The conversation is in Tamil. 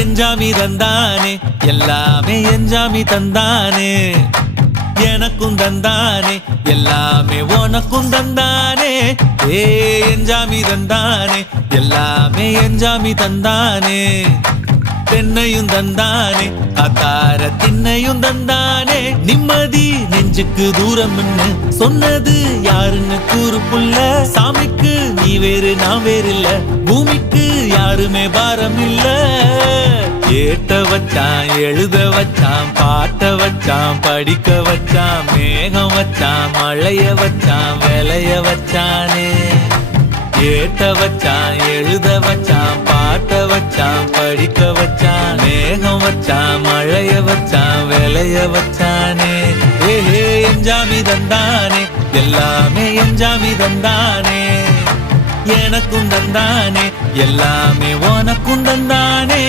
எஞ்சாமி தந்தானே எல்லாமே எஞ்சாமி தந்தானே எனக்கும் தந்தானே எல்லாமே உனக்கும் தந்தானே ஏ எஞ்சாமி தந்தானே எல்லாமே எஞ்சாமி தந்தானே தென்னையும் தந்தானே காத்தார திண்ணையும் தந்தானே நிம்மதி நெஞ்சுக்கு தூரம் சொன்னது யாருன்னு கூறு புள்ள சாமிக்கு நீ வேறு நான் வேறு இல்ல பூமிக்கு யாருமே பாரம் இல்ல ஏட்ட வச்சான் எழுத வச்சான் பாட்ட வச்சான் படிக்க வச்சான் மேகம் வச்சான் மழைய வச்சான் விளைய வச்சானே ஏட்ட வச்சான் எழுத வச்சான் பாட்ட வச்சான் படிக்க வச்சான் மேகம் வச்சான் மழைய வச்சான் விளைய வச்சானே ஏ எஞ்சாமி தந்தானே எல்லாமே எஞ்சாமி தந்தானே எனக்கும் தந்தானே எல்லாமே உனக்கும் தந்தானே